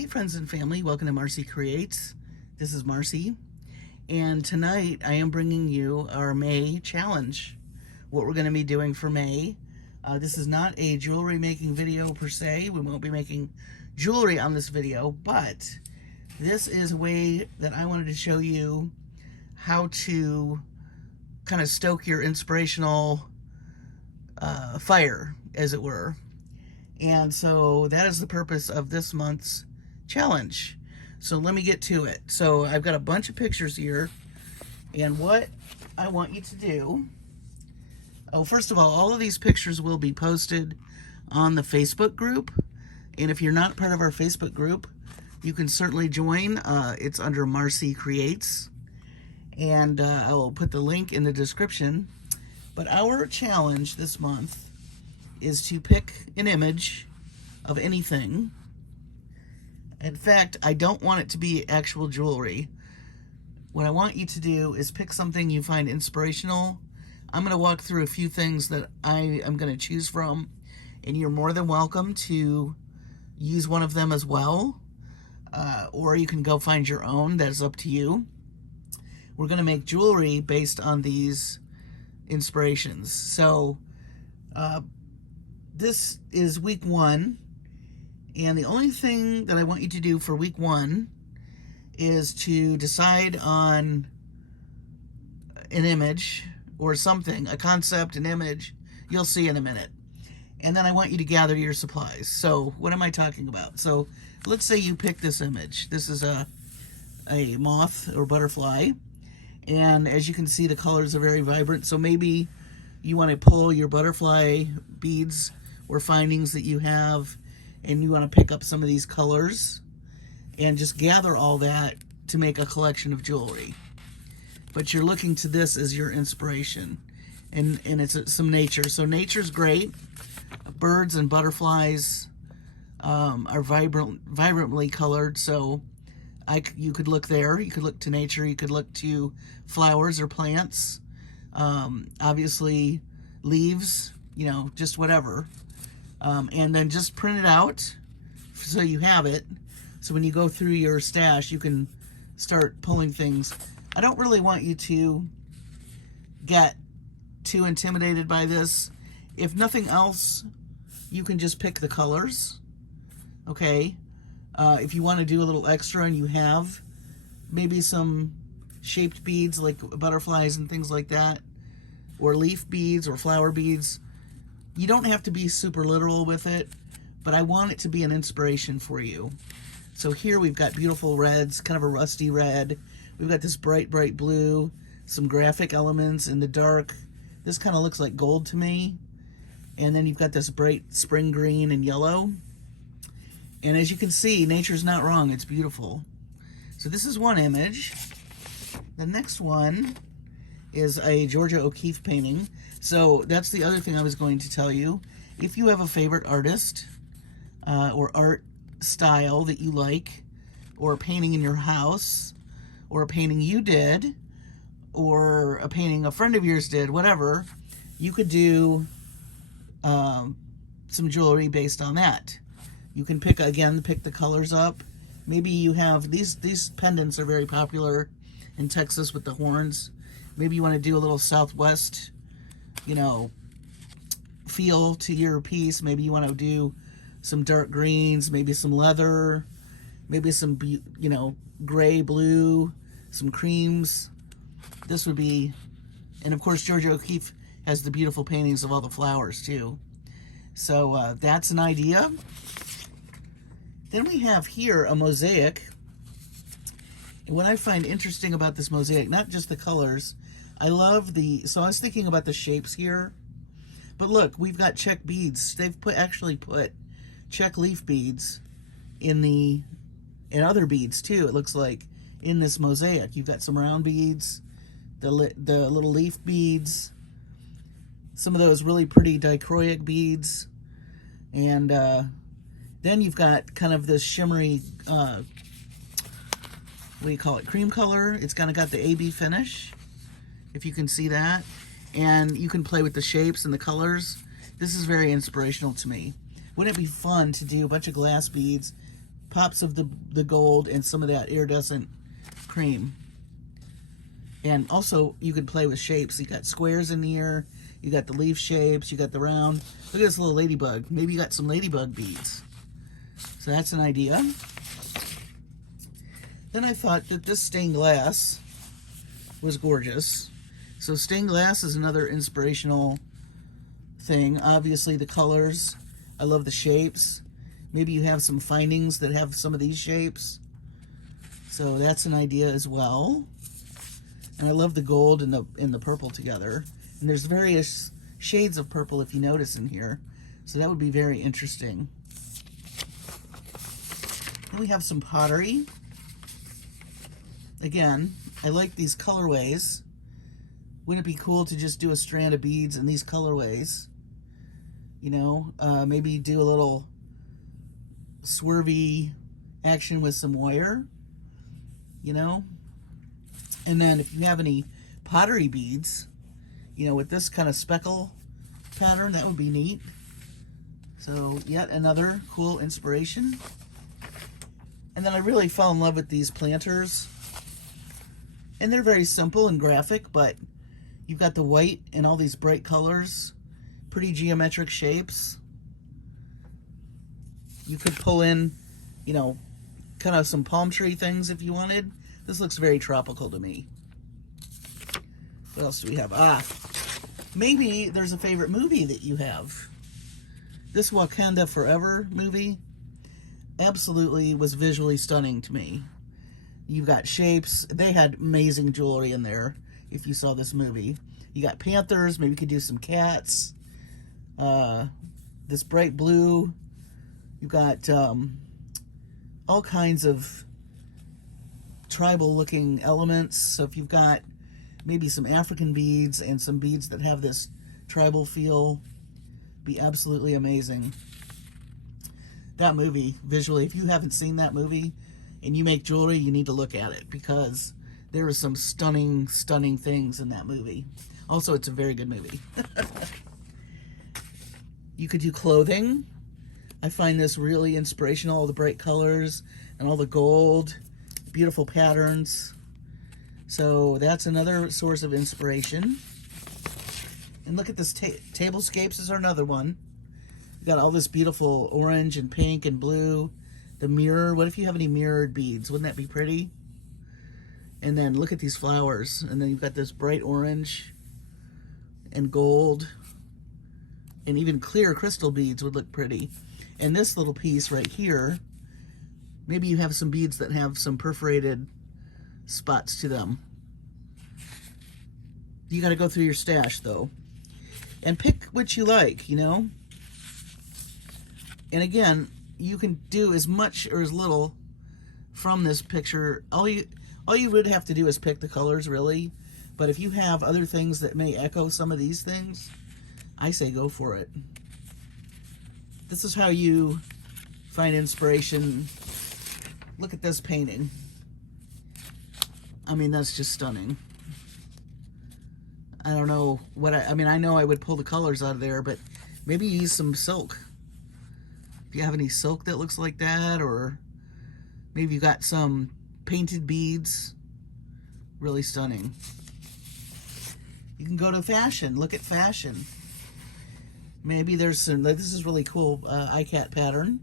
Hey friends and family, welcome to Marcie Creates. This is Marcie, and tonight I am bringing you our May challenge. What we're going to be doing for May. This is not a jewelry making video per se. We won't be making jewelry on this video, but this is a way that I wanted to show you how to kind of stoke your inspirational fire, as it were. And so that is the purpose of this month's challenge. So let me get to it. So I've got a bunch of pictures here, and what I want you to do, first of all of these pictures will be posted on the Facebook group, and if you're not part of our Facebook group, you can certainly join. It's under Marcie Creates, and I will put the link in the description. But our challenge this month is to pick an image of anything. In fact, I don't want it to be actual jewelry. What I want you to do is pick something you find inspirational. I'm going to walk through a few things that I am going to choose from, and you're more than welcome to use one of them as well, or you can go find your own. That's up to you. We're going to make jewelry based on these inspirations. So this is week 1. And the only thing that I want you to do for week 1 is to decide on an image or something, a concept, an image. You'll see in a minute. And then I want you to gather your supplies. So what am I talking about? So let's say you pick this image. This is a moth or butterfly. And as you can see, the colors are very vibrant. So maybe you want to pull your butterfly beads or findings that you have, and you want to pick up some of these colors and just gather all that to make a collection of jewelry. But you're looking to this as your inspiration, and it's some nature. So nature's great. Birds and butterflies are vibrantly colored, so you could look there. You could look to nature. You could look to flowers or plants. Obviously leaves, just whatever. And then just print it out so you have it. So when you go through your stash, you can start pulling things. I don't really want you to get too intimidated by this. If nothing else, you can just pick the colors, okay? If you want to do a little extra and you have maybe some shaped beads like butterflies and things like that, or leaf beads or flower beads, you don't have to be super literal with it, but I want it to be an inspiration for you. So here we've got beautiful reds, kind of a rusty red. We've got this bright, bright blue, some graphic elements in the dark. This kind of looks like gold to me. And then you've got this bright spring green and yellow. And as you can see, nature's not wrong. It's beautiful. So this is one image. The next one is a Georgia O'Keeffe painting. So that's the other thing I was going to tell you. If you have a favorite artist or art style that you like, or a painting in your house, or a painting you did, or a painting a friend of yours did, whatever, you could do some jewelry based on that. You can pick the colors up. Maybe you have these pendants are very popular in Texas with the horns. Maybe you want to do a little Southwest, feel to your piece. Maybe you want to do some dark greens, maybe some leather, maybe some, gray, blue, some creams. This would be, and of course, Georgia O'Keeffe has the beautiful paintings of all the flowers too. So that's an idea. Then we have here a mosaic. And what I find interesting about this mosaic, not just the colors, I love so I was thinking about the shapes here. But look, we've got check beads. They've actually put check leaf beads in other beads too, it looks like, in this mosaic. You've got some round beads, the little leaf beads, some of those really pretty dichroic beads, and then you've got kind of this shimmery, what do you call it, cream color. It's kind of got the AB finish, if you can see that. And you can play with the shapes and the colors. This is very inspirational to me. Wouldn't it be fun to do a bunch of glass beads, pops of the gold and some of that iridescent cream. And also, you could play with shapes. You got squares in here, you got the leaf shapes, you got the round. Look at this little ladybug. Maybe you got some ladybug beads. So that's an idea. Then I thought that this stained glass was gorgeous. So stained glass is another inspirational thing. Obviously the colors. I love the shapes. Maybe you have some findings that have some of these shapes. So that's an idea as well. And I love the gold and the purple together. And there's various shades of purple if you notice in here. So that would be very interesting. Then we have some pottery. Again, I like these colorways. Wouldn't it be cool to just do a strand of beads in these colorways? You know, maybe do a little swervy action with some wire, you know? And then if you have any pottery beads, you know, with this kind of speckle pattern, that would be neat. So yet another cool inspiration. And then I really fell in love with these planters. And they're very simple and graphic, but you've got the white and all these bright colors, pretty geometric shapes. You could pull in, you know, kind of some palm tree things if you wanted. This looks very tropical to me. What else do we have? Maybe there's a favorite movie that you have. This Wakanda Forever movie absolutely was visually stunning to me. You've got shapes. They had amazing jewelry in there if you saw this movie. You got panthers. Maybe you could do some cats. This bright blue. You've got all kinds of tribal looking elements. So if you've got maybe some African beads and some beads that have this tribal feel, be absolutely amazing. That movie, visually, if you haven't seen that movie and you make jewelry, you need to look at it because there are some stunning, stunning things in that movie. Also, it's a very good movie. You could do clothing. I find this really inspirational, all the bright colors and all the gold, beautiful patterns. So that's another source of inspiration. And look at this, tablescapes is another one. You've got all this beautiful orange and pink and blue. The mirror, what if you have any mirrored beads? Wouldn't that be pretty? And then look at these flowers. And then you've got this bright orange and gold. And even clear crystal beads would look pretty. And this little piece right here, maybe you have some beads that have some perforated spots to them. You got to go through your stash though. And pick what you like, you know? And again, you can do as much or as little from this picture. All you would have to do is pick the colors, really. But if you have other things that may echo some of these things, I say go for it. This is how you find inspiration. Look at this painting. I mean, that's just stunning. I don't know what I mean, I know I would pull the colors out of there, but maybe use some silk. If you have any silk that looks like that, or maybe you got some painted beads. Really stunning. You can go to fashion. Look at fashion. Maybe there's some, this is really cool, iCat pattern.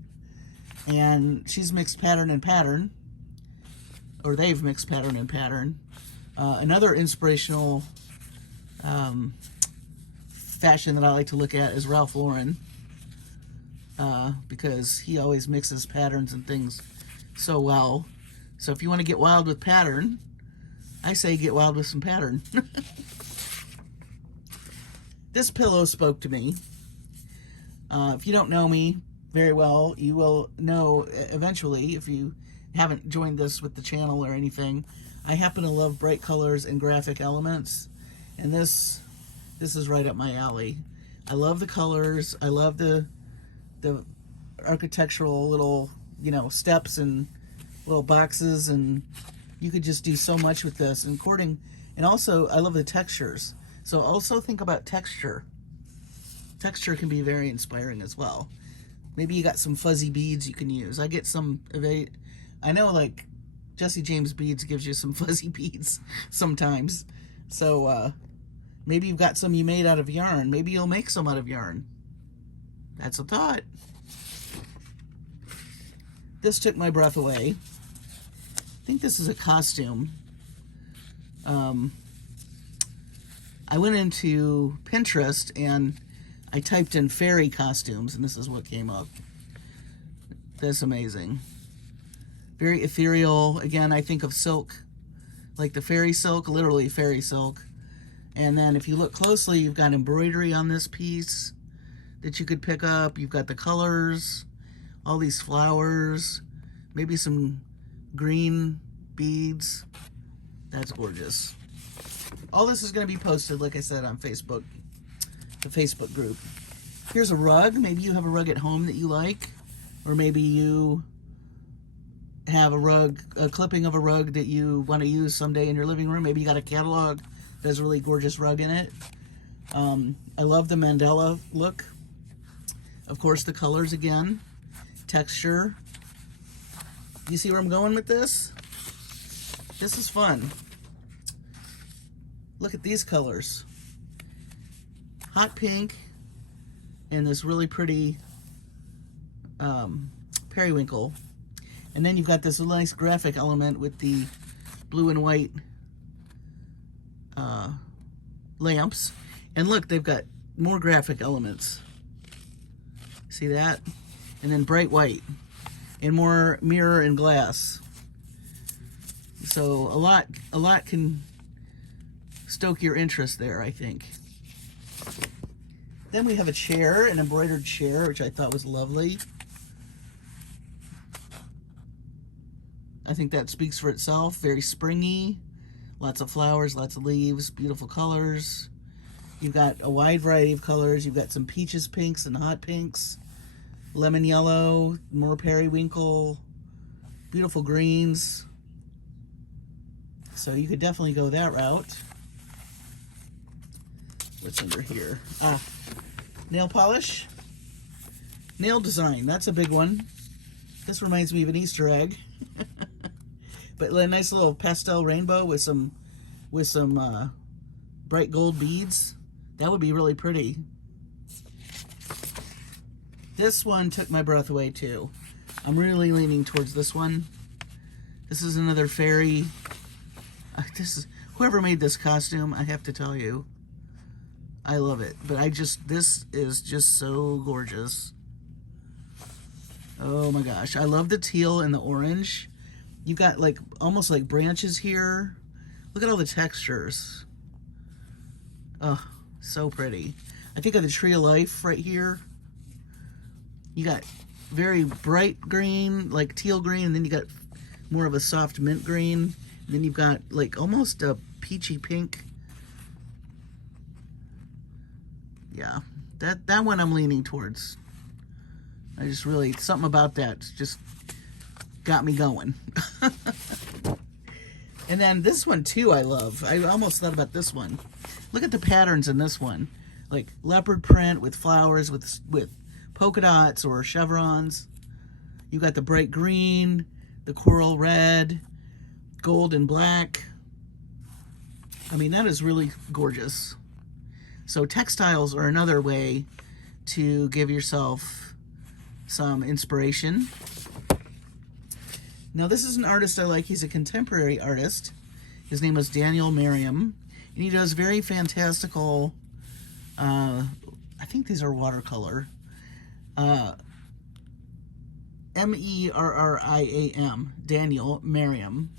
And she's mixed pattern and pattern. Or they've mixed pattern and pattern. Another inspirational fashion that I like to look at is Ralph Lauren. Because he always mixes patterns and things so well. So if you want to get wild with pattern, I say get wild with some pattern. This pillow spoke to me. If you don't know me very well, you will know eventually, if you haven't joined this with the channel or anything. I happen to love bright colors and graphic elements, and this is right up my alley. I love the colors. I love the architectural little, you know, steps and little boxes, and you could just do so much with this. And cording, and also I love the textures. So also think about texture. Texture can be very inspiring as well. Maybe you got some fuzzy beads you can use. I get some of it. I know, like, Jesse James Beads gives you some fuzzy beads sometimes. So maybe you've got some you made out of yarn. Maybe you'll make some out of yarn. That's a thought. This took my breath away. I think this is a costume. I went into Pinterest and I typed in fairy costumes, and this is what came up. That's amazing. Very ethereal. Again, I think of silk, like the fairy silk, literally fairy silk. And then if you look closely, you've got embroidery on this piece that you could pick up. You've got the colors, all these flowers, maybe some green beads. That's gorgeous. All this is going to be posted, like I said, on Facebook, the Facebook group. Here's a rug. Maybe you have a rug at home that you like, or maybe you have a rug, a clipping of a rug that you want to use someday in your living room. Maybe you got a catalog that has a really gorgeous rug in it. I love the Mandela look. Of course, the colors again, texture. You see where I'm going with this? This is fun. Look at these colors. Hot pink and this really pretty periwinkle. And then you've got this nice graphic element with the blue and white lamps. And look, they've got more graphic elements. See that? And then bright white and more mirror and glass. So a lot can stoke your interest there, I think. Then we have a chair, an embroidered chair, which I thought was lovely. I think that speaks for itself. Very springy, lots of flowers, lots of leaves, beautiful colors. You've got a wide variety of colors. You've got some peaches pinks and hot pinks, lemon yellow, more periwinkle, beautiful greens. So you could definitely go that route. What's under here? Nail polish. Nail design, that's a big one. This reminds me of an Easter egg. But a nice little pastel rainbow with some bright gold beads. That would be really pretty. This one took my breath away too. I'm really leaning towards this one. This is another fairy. Whoever made this costume, I have to tell you, I love it. But this is just so gorgeous. Oh my gosh. I love the teal and the orange. You've got like almost like branches here. Look at all the textures. Oh, so pretty. I think of the tree of life right here. You got very bright green, like teal green, and then you got more of a soft mint green. And then you've got like almost a peachy pink. Yeah, that one I'm leaning towards. I just really, something about that just got me going. And then this one too I love. I almost thought about this one. Look at the patterns in this one. Like leopard print with flowers with polka dots or chevrons. You got the bright green, the coral red, gold and black. I mean, that is really gorgeous. So textiles are another way to give yourself some inspiration. Now this is an artist I like. He's a contemporary artist. His name is Merriam, and he does very fantastical, I think these are watercolor, M-E-R-R-I-A-M, Daniel Merriam.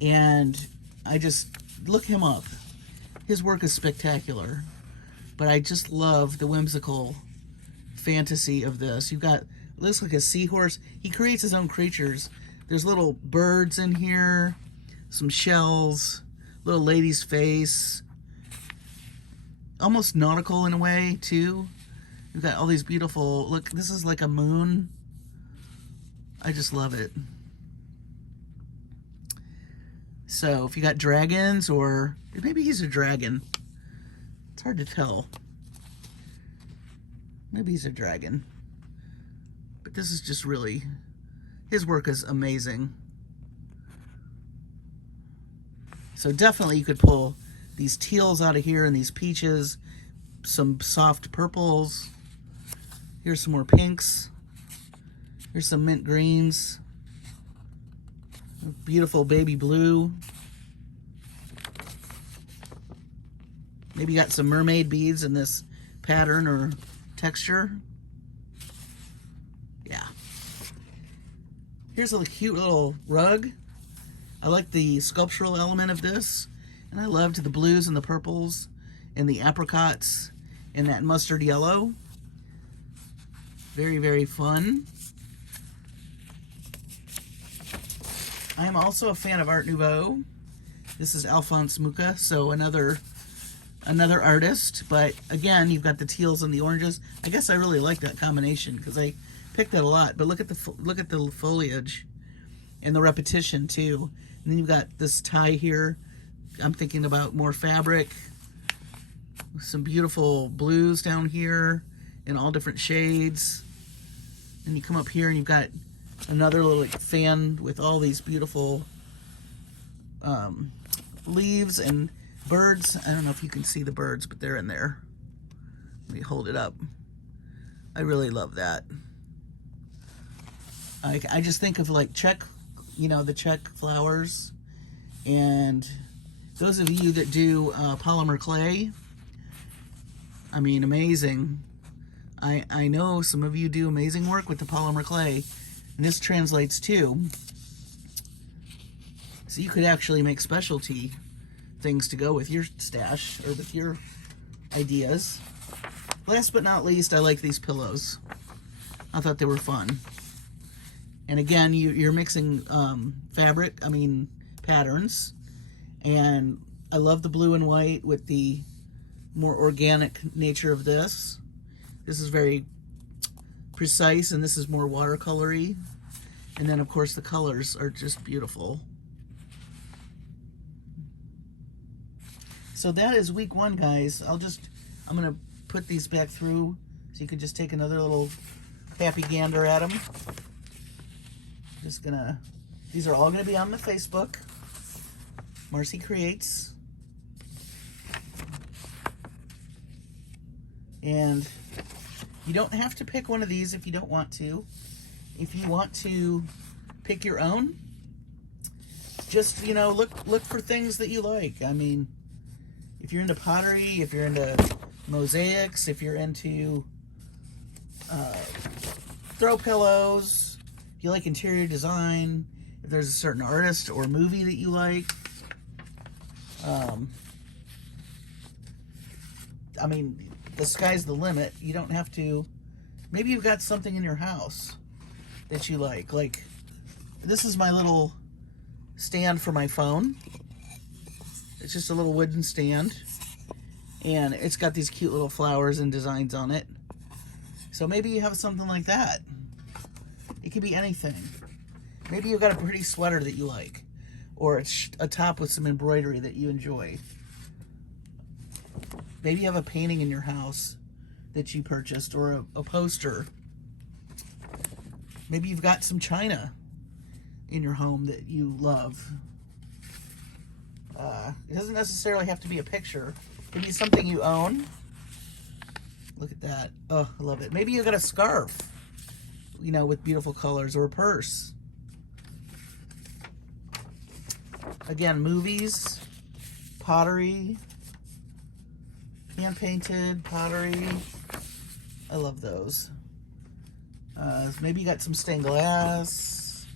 And I just, look him up. His work is spectacular. But I just love the whimsical fantasy of this. You've got, it looks like a seahorse. He creates his own creatures. There's little birds in here, some shells, little lady's face. Almost nautical in a way, too. You've got all these beautiful, look, this is like a moon. I just love it. So if you got dragons, or maybe he's a dragon. It's hard to tell. Maybe he's a dragon. But this is just really, his work is amazing. So definitely you could pull these teals out of here and these peaches, some soft purples. Here's some more pinks. Here's some mint greens. Beautiful baby blue. Maybe you got some mermaid beads in this pattern or texture. Yeah. Here's a cute little rug. I like the sculptural element of this. And I loved the blues and the purples and the apricots and that mustard yellow. Very, very fun. I am also a fan of Art Nouveau. This is Alphonse Mucha, so another artist. But again, you've got the teals and the oranges. I guess I really like that combination because I picked that a lot. But look at the foliage and the repetition too. And then you've got this tie here. I'm thinking about more fabric. Some beautiful blues down here in all different shades. And you come up here and you've got another little fan with all these beautiful leaves and birds. I don't know if you can see the birds, but they're in there. Let me hold it up. I really love that. I just think of like Czech, you know, the Czech flowers. And those of you that do polymer clay, I mean, amazing. I know some of you do amazing work with the polymer clay, and this translates too. So you could actually make specialty things to go with your stash or with your ideas. Last but not least, I like these pillows. I thought they were fun. And again, you're mixing patterns. And I love the blue and white with the more organic nature of this. This is very precise, and this is more watercolory. And then, of course, the colors are just beautiful. So that is week 1, guys. I'm going to put these back through so you can just take another little happy gander at them. These are all going to be on the Facebook. Marcie Creates. And you don't have to pick one of these if you don't want to. If you want to pick your own, just, you know, look for things that you like. I mean, if you're into pottery, if you're into mosaics, if you're into throw pillows, if you like interior design, if there's a certain artist or movie that you like, I mean, the sky's the limit. You don't have to. Maybe you've got something in your house that you like. Like, this is my little stand for my phone. It's just a little wooden stand. And it's got these cute little flowers and designs on it. So maybe you have something like that. It could be anything. Maybe you've got a pretty sweater that you like. Or it's a top with some embroidery that you enjoy. Maybe you have a painting in your house that you purchased, or a poster. Maybe you've got some china in your home that you love. It doesn't necessarily have to be a picture. It could be something you own. Look at that. Oh, I love it. Maybe you got a scarf, you know, with beautiful colors, or a purse. Again, movies, pottery, hand-painted pottery. I love those. Maybe you got some stained glass,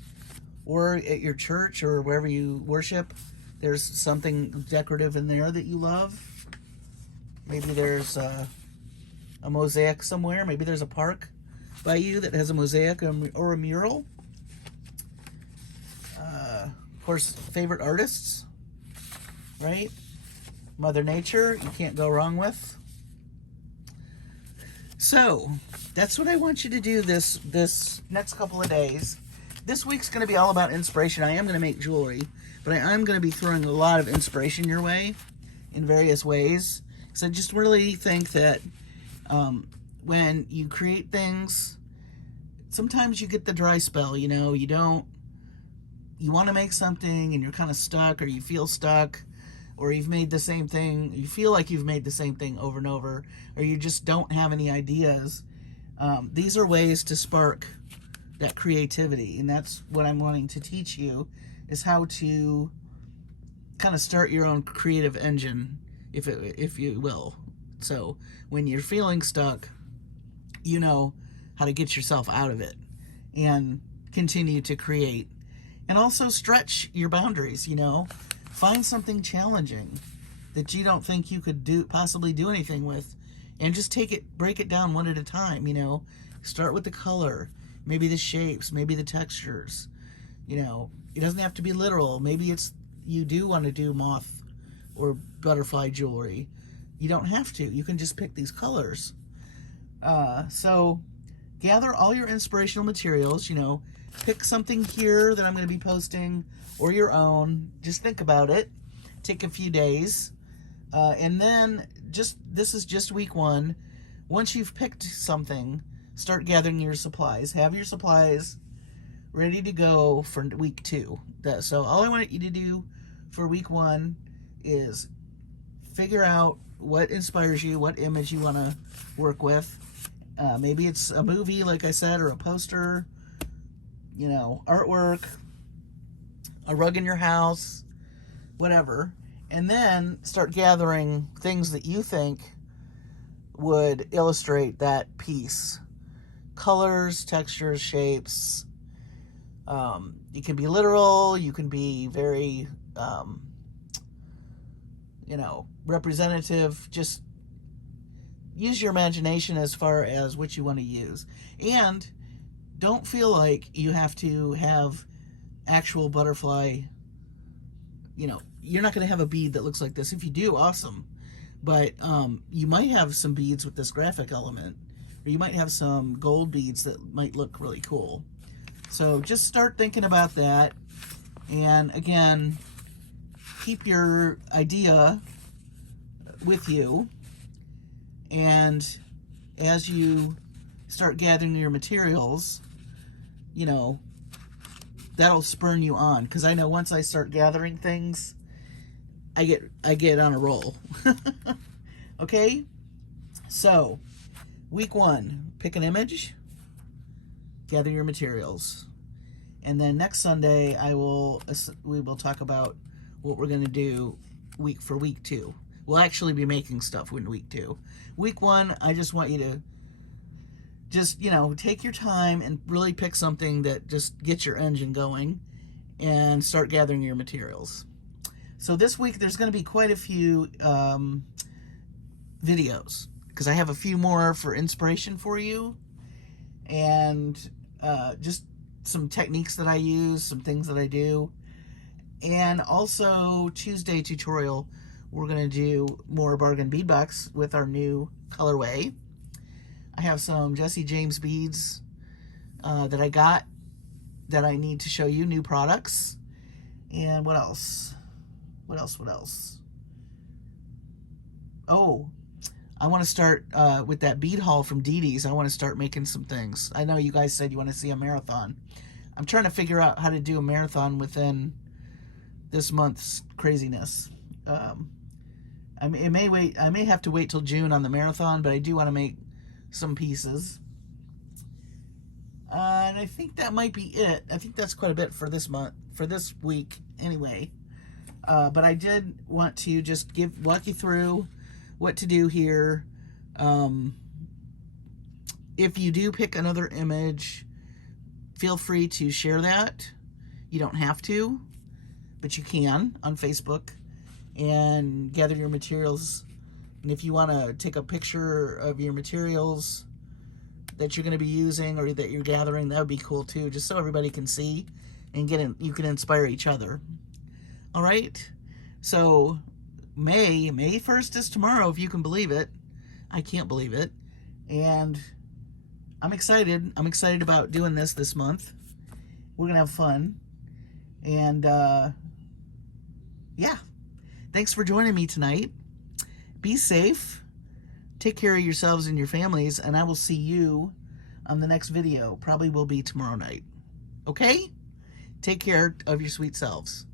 or at your church or wherever you worship, there's something decorative in there that you love. Maybe there's a mosaic somewhere. Maybe there's a park by you that has a mosaic or a mural. Of course, favorite artists, right? Mother Nature, you can't go wrong with. So, that's what I want you to do this next couple of days. This week's going to be all about inspiration. I am going to make jewelry, but I am going to be throwing a lot of inspiration your way in various ways. So I just really think that when you create things, sometimes you get the dry spell, you know, you want to make something and you're kind of stuck, or you feel stuck, or you've made the same thing, you feel like you've made the same thing over and over, or you just don't have any ideas. These are ways to spark that creativity, and that's what I'm wanting to teach you, is how to kind of start your own creative engine, if you will. So when you're feeling stuck, you know how to get yourself out of it and continue to create. And also stretch your boundaries, you know. Find something challenging that you don't think you could possibly do anything with, and just break it down one at a time, you know. Start with the color, maybe the shapes, maybe the textures. You know, it doesn't have to be literal. Maybe you do want to do moth or butterfly jewelry. You don't have to. You can just pick these colors. So gather all your inspirational materials, you know. Pick something here that I'm going to be posting, or your own. Just think about it. Take a few days. And then this is just week 1. Once you've picked something, start gathering your supplies. Have your supplies ready to go for week 2. So all I want you to do for week 1 is figure out what inspires you, what image you want to work with. Maybe it's a movie, like I said, or a poster, you know, artwork, a rug in your house, whatever. And then start gathering things that you think would illustrate that piece. Colors, textures, shapes. You can be literal, you can be very, you know, representative. Just use your imagination as far as what you want to use. And don't feel like you have to have actual butterfly, you know, you're not going to have a bead that looks like this. If you do, awesome. But you might have some beads with this graphic element, or you might have some gold beads that might look really cool. So just start thinking about that. And again, keep your idea with you. And as you start gathering your materials, you know, that'll spurn you on. Because I know once I start gathering things, I get on a roll. Okay? So, week 1, pick an image, gather your materials. And then next Sunday, we will talk about what we're going to do for week 2. We'll actually be making stuff in week 2. Week 1, I just want you to just, you know, take your time and really pick something that just gets your engine going and start gathering your materials. So this week, there's going to be quite a few videos, because I have a few more for inspiration for you, and just some techniques that I use, some things that I do. And also Tuesday tutorial, we're going to do more bargain bead box with our new colorway. I have some Jesse James beads that I got that I need to show you, new products. And what else? What else? Oh, I want to start with that bead haul from Dee Dee's. I want to start making some things. I know you guys said you want to see a marathon. I'm trying to figure out how to do a marathon within this month's craziness. I may have to wait till June on the marathon, but I do want to make some pieces. And I think that might be it. I think that's quite a bit for this month, for this week anyway. But I did want to just walk you through what to do here. If you do pick another image, feel free to share that. You don't have to, but you can on Facebook, and gather your materials. And if you want to take a picture of your materials that you're going to be using or that you're gathering, that would be cool too, just so everybody can see and you can inspire each other. All right, so May 1st is tomorrow, if you can believe it. I can't believe it. And I'm excited. I'm excited about doing this month. We're going to have fun. And yeah, thanks for joining me tonight. Be safe. Take care of yourselves and your families, and I will see you on the next video. Probably will be tomorrow night. Okay? Take care of your sweet selves.